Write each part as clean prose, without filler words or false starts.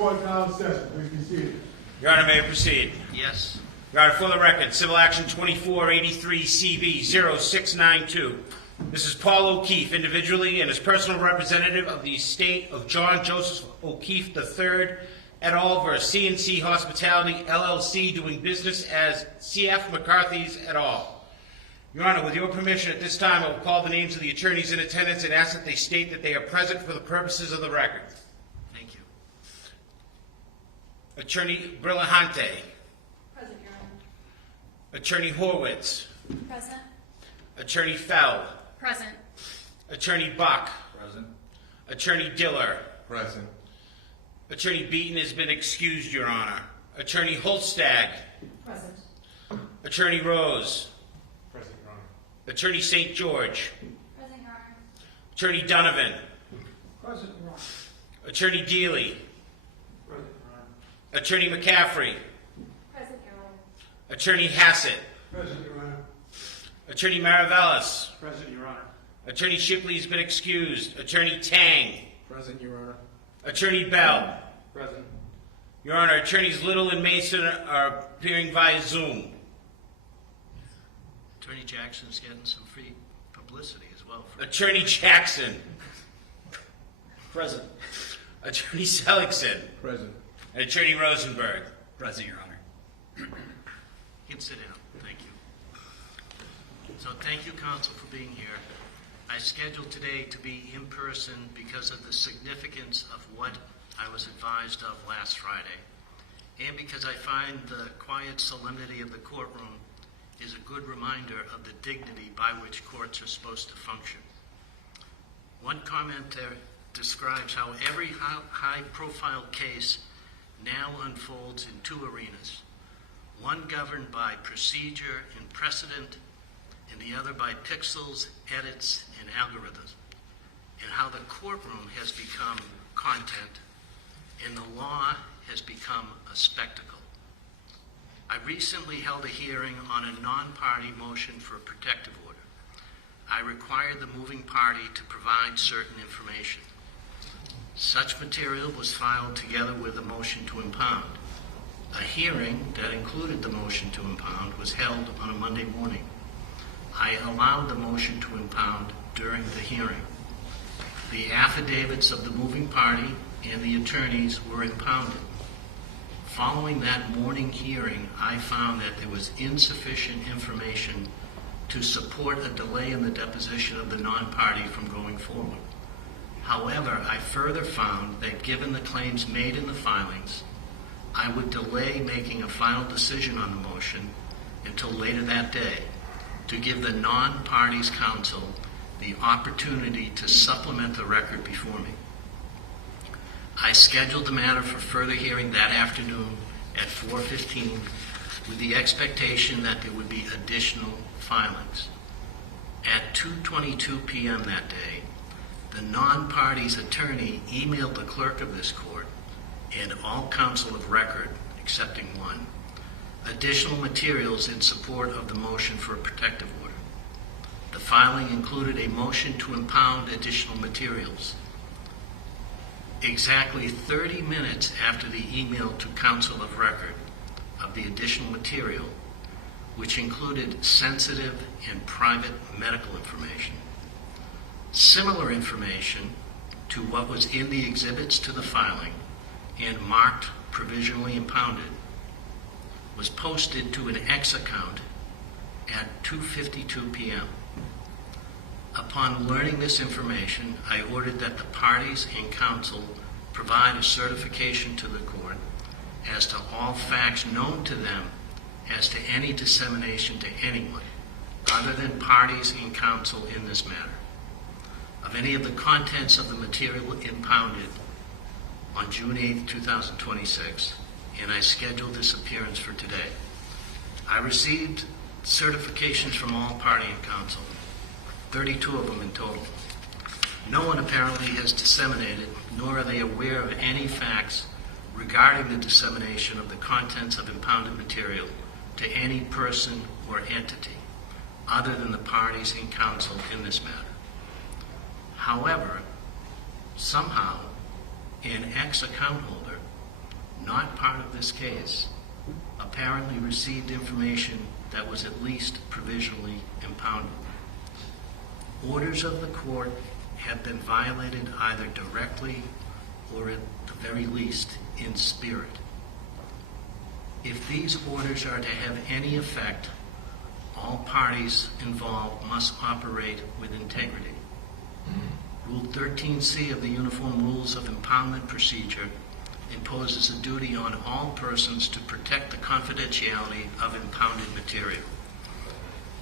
court now in session. Please be seated. Your Honor, may I proceed? Yes. Your Honor, for the record, Civil Action 2483 CB 0692. This is Paul O'Keefe, individually and as personal representative of the estate of John Joseph O'Keefe III, et al. Versus C&C Hospitality, LLC, doing business as C.F. McCarthy's, et al. Your Honor, with your permission, at this time, I will call the names of the attorneys in attendance and ask that they state that they are present for the purposes of the record. Thank you. Attorney Brillahante. Present, Your Honor. Attorney Horwitz. Present. Attorney Fell. Present. Attorney Buck. Present. Attorney Diller. Present. Attorney Beaton has been excused, Your Honor. Attorney Holstag. Present. Attorney Rose. Present, Your Honor. Attorney St. George. Present, Your Honor. Attorney Donovan. Present, Your Honor. Attorney Deely. Present, Your Honor. Attorney McCaffrey. Present, Your Honor. Attorney Hassett. Present, Your Honor. Attorney Maravellis. Present, Your Honor. Attorney Shipley has been excused. Attorney Tang. Present, Your Honor. Attorney Bell. Present. Your Honor, Attorneys Little and Mason are appearing via Zoom. Attorney Jackson's getting some free publicity as well. Attorney Jackson. Present. Attorney Seligson. Present. And Attorney Rosenberg. Present, Your Honor. You can sit down. Thank you. So thank you, counsel, for being here. I scheduled today to be in person because of the significance of what I was advised of last Friday, and because I find the quiet solemnity of the courtroom is a good reminder of the dignity by which courts are supposed to function. One commenter describes how every high-profile case now unfolds in two arenas, one governed by procedure and precedent, and the other by pixels, edits, and algorithms, and how the courtroom has become content and the law has become a spectacle. I recently held a hearing on a non-party motion for a protective order. I required the moving party to provide certain information. Such material was filed together with the motion to impound. A hearing that included the motion to impound was held on a Monday morning. I allowed the motion to impound during the hearing. The affidavits of the moving party and the attorneys were impounded. Following that morning hearing, I found that there was insufficient information to support a delay in the deposition of the non-party from going forward. However, I further found that given the claims made in the filings, I would delay making a final decision on the motion until later that day to give the non-party's counsel the opportunity to supplement the record before me. I scheduled the matter for further hearing that afternoon at 4:15 with the expectation that there would be additional filings. At 2:22 p.m. that day, the non-party's attorney emailed the clerk of this court and all counsel of record, excepting one, additional materials in support of the motion for a protective order. The filing included a motion to impound additional materials. Exactly 30 minutes after the email to counsel of record of the additional material, which included sensitive and private medical information, similar information to what was in the exhibits to the filing and marked provisionally impounded, was posted to an X account at 2:52 p.m. Upon learning this information, I ordered that the parties and counsel provide a certification to the court as to all facts known to them as to any dissemination to anyone other than parties and counsel in this matter of any of the contents of the material impounded on June 8, 2026, and I scheduled this appearance for today. I received certifications from all party and counsel, 32 of them in total. No one apparently has disseminated, nor are they aware of any facts regarding the dissemination of the contents of impounded material to any person or entity other than the parties and counsel in this matter. However, somehow, an ex-account holder not part of this case, apparently received information that was at least provisionally impounded. Orders of the court have been violated either directly or at the very least in spirit. If these orders are to have any effect, all parties involved must operate with integrity. Rule 13C of the Uniform Rules of Impoundment Procedure imposes a duty on all persons to protect the confidentiality of impounded material.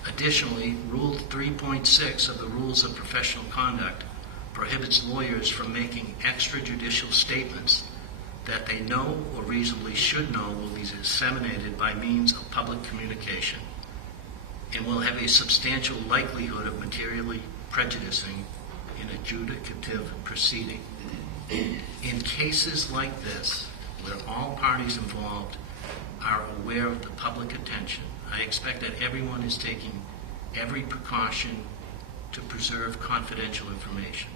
Additionally, Rule 3.6 of the Rules of Professional Conduct prohibits lawyers from making extrajudicial statements that they know or reasonably should know will be disseminated by means of public communication and will have a substantial likelihood of materially prejudicing an adjudicative proceeding. In cases like this, where all parties involved are aware of the public attention, I expect that everyone is taking every precaution to preserve confidential information,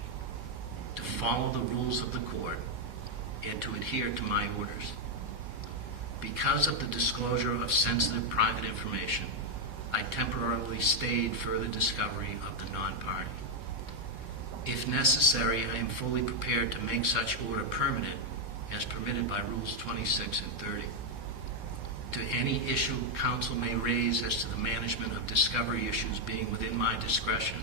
to follow the rules of the court, and to adhere to my orders. Because of the disclosure of sensitive private information, I temporarily stayed further discovery of the non-party. If necessary, I am fully prepared to make such order permanent as permitted by Rules 26 and 30. To any issue counsel may raise as to the management of discovery issues being within my discretion,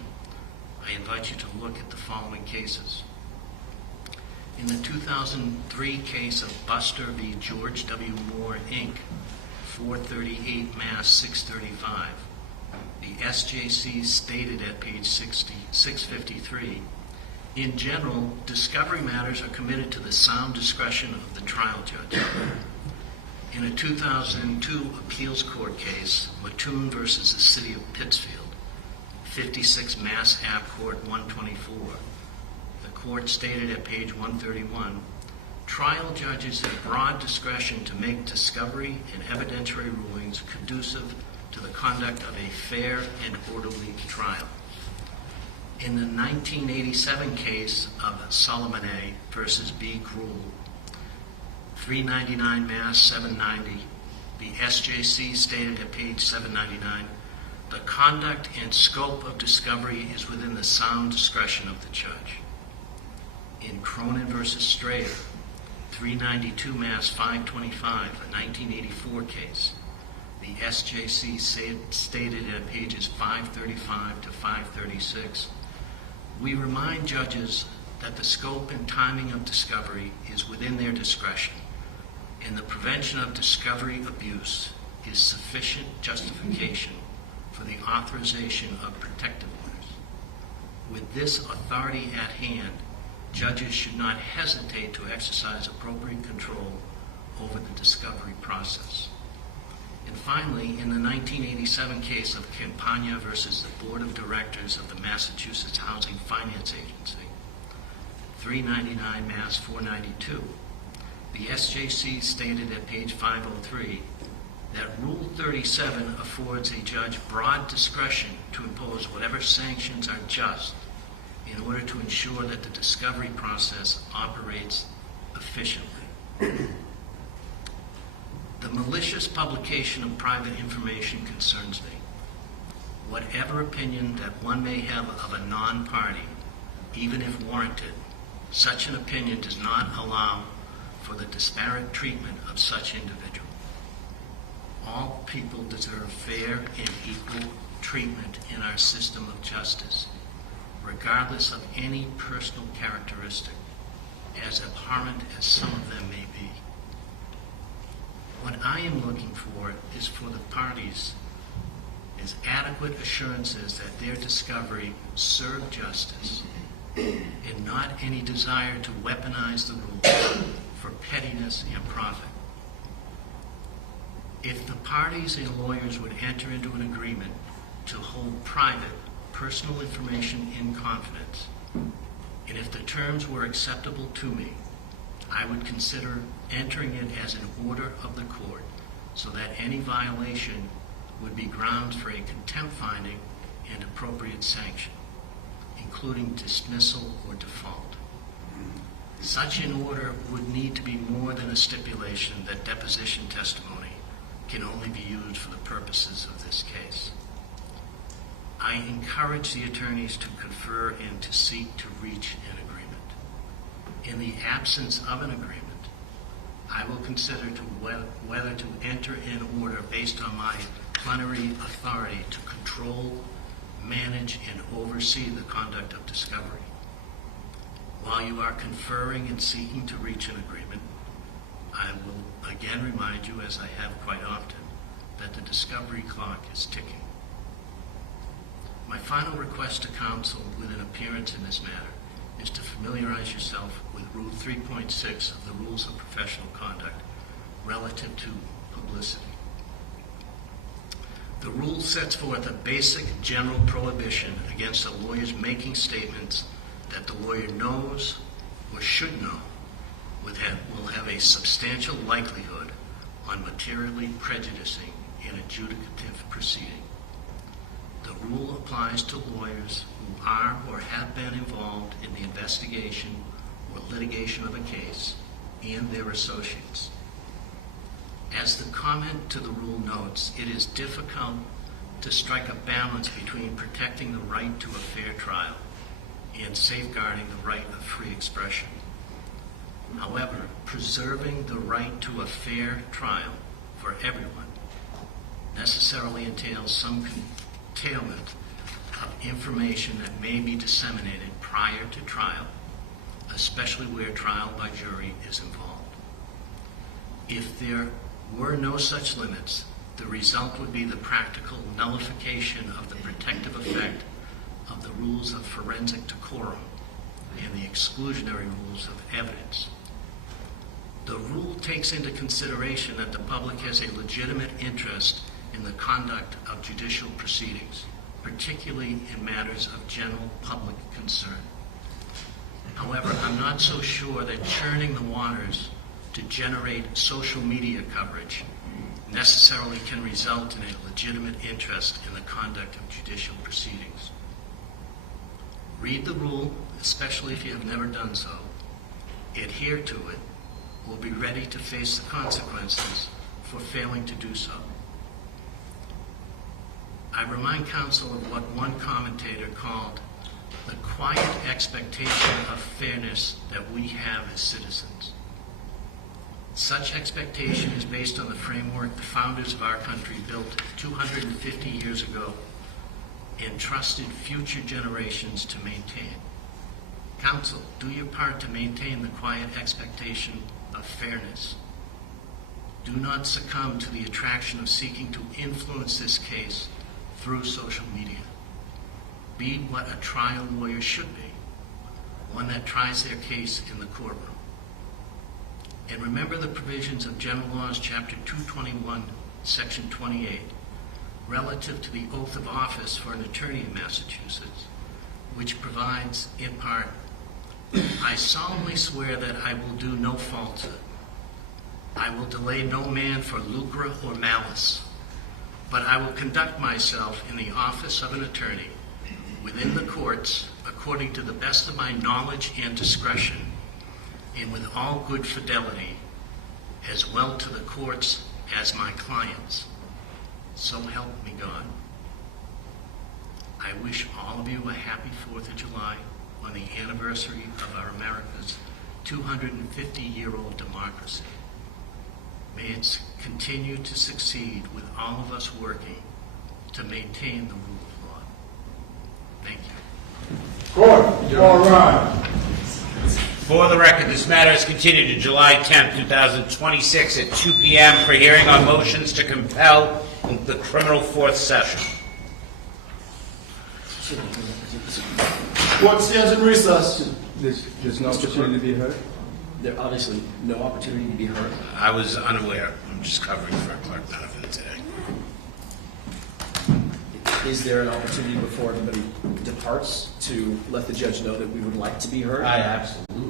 I invite you to look at the following cases. In the 2003 case of Buster v. George W. Moore, Inc., 438 Mass. 635, the SJC stated at page 653, in general, discovery matters are committed to the sound discretion of the trial judge. In a 2002 appeals court case, Mattoon versus the City of Pittsfield, 56 Mass. Ave. Court 124, the court stated at page 131, trial judges have broad discretion to make discovery and evidentiary rulings conducive to the conduct of a fair and orderly trial. In the 1987 case of Solomone versus B. Krul, 399 Mass. 790, the SJC stated at page 799, the conduct and scope of discovery is within the sound discretion of the judge. In Cronin versus Strayer, 392 Mass. 525, a 1984 case, the SJC stated at pages 535 to 536, we remind judges that the scope and timing of discovery is within their discretion, and the prevention of discovery abuse is sufficient justification for the authorization of protective orders. With this authority at hand, judges should not hesitate to exercise appropriate control over the discovery process. And finally, in the 1987 case of Campagna versus the Board of Directors of the Massachusetts Housing Finance Agency, 399 Mass. 492, the SJC stated at page 503 that Rule 37 affords a judge broad discretion to impose whatever sanctions are just in order to ensure that the discovery process operates efficiently. The malicious publication of private information concerns me. Whatever opinion that one may have of a non-party, even if warranted, such an opinion does not allow for the disparate treatment of such individual. All people deserve fair and equal treatment in our system of justice, regardless of any personal characteristic, as abhorrent as some of them may be. What I am looking for is for the parties is adequate assurances that their discovery served justice and not any desire to weaponize the rules for pettiness and profit. If the parties and lawyers would enter into an agreement to hold private, personal information in confidence, and if the terms were acceptable to me, I would consider entering it as an order of the court so that any violation would be grounds for a contempt finding and appropriate sanction, including dismissal or default. Such an order would need to be more than a stipulation that deposition testimony can only be used for the purposes of this case. I encourage the attorneys to confer and to seek to reach an agreement. In the absence of an agreement, I will consider whether to enter an order based on my plenary authority to control, manage, and oversee the conduct of discovery. While you are conferring and seeking to reach an agreement, I will again remind you, as I have quite often, that the discovery clock is ticking. My final request to counsel with an appearance in this matter is to familiarize yourself with Rule 3.6 of the Rules of Professional Conduct relative to publicity. The rule sets forth a basic general prohibition against a lawyer's making statements that the lawyer knows or should know will have a substantial likelihood on materially prejudicing an adjudicative proceeding. The rule applies to lawyers who are or have been involved in the investigation or litigation of a case and their associates. As the comment to the rule notes, it is difficult to strike a balance between protecting the right to a fair trial and safeguarding the right of free expression. However, preserving the right to a fair trial for everyone necessarily entails some curtailment of information that may be disseminated prior to trial, especially where trial by jury is involved. If there were no such limits, the result would be the practical nullification of the protective effect of the rules of forensic decorum and the exclusionary rules of evidence. The rule takes into consideration that the public has a legitimate interest in the conduct of judicial proceedings, particularly in matters of general public concern. However, I'm not so sure that churning the waters to generate social media coverage necessarily can result in a legitimate interest in the conduct of judicial proceedings. Read the rule, especially if you have never done so, adhere to it, or be ready to face the consequences for failing to do so. I remind counsel of what one commentator called the quiet expectation of fairness that we have as citizens. Such expectation is based on the framework the founders of our country built 250 years ago and trusted future generations to maintain. Counsel, do your part to maintain the quiet expectation of fairness. Do not succumb to the attraction of seeking to influence this case through social media. Be what a trial lawyer should be, one that tries their case in the courtroom. And remember the provisions of General Laws, Chapter 221, Section 28, relative to the oath of office for an attorney in Massachusetts, which provides, in part, I solemnly swear that I will do no falsehood. I will delay no man for lucre or malice, but I will conduct myself in the office of an attorney within the courts according to the best of my knowledge and discretion, and with all good fidelity, as well to the courts as my clients. So help me God. I wish all of you a happy 4th of July on the anniversary of our America's 250-year-old democracy. May it continue to succeed with all of us working to maintain the rule of law. Thank you. Court, you all right. For the record, this matter is continued to July 10th, 2026 at 2 p.m. for hearing on motions to compel the criminal fourth session. Court stands in recess. There's no opportunity to be heard? There obviously no opportunity to be heard. I was unaware. I'm just covering for Clerk Donovan today. Is there an opportunity before everybody departs to let the judge know that we would like to be heard? I absolutely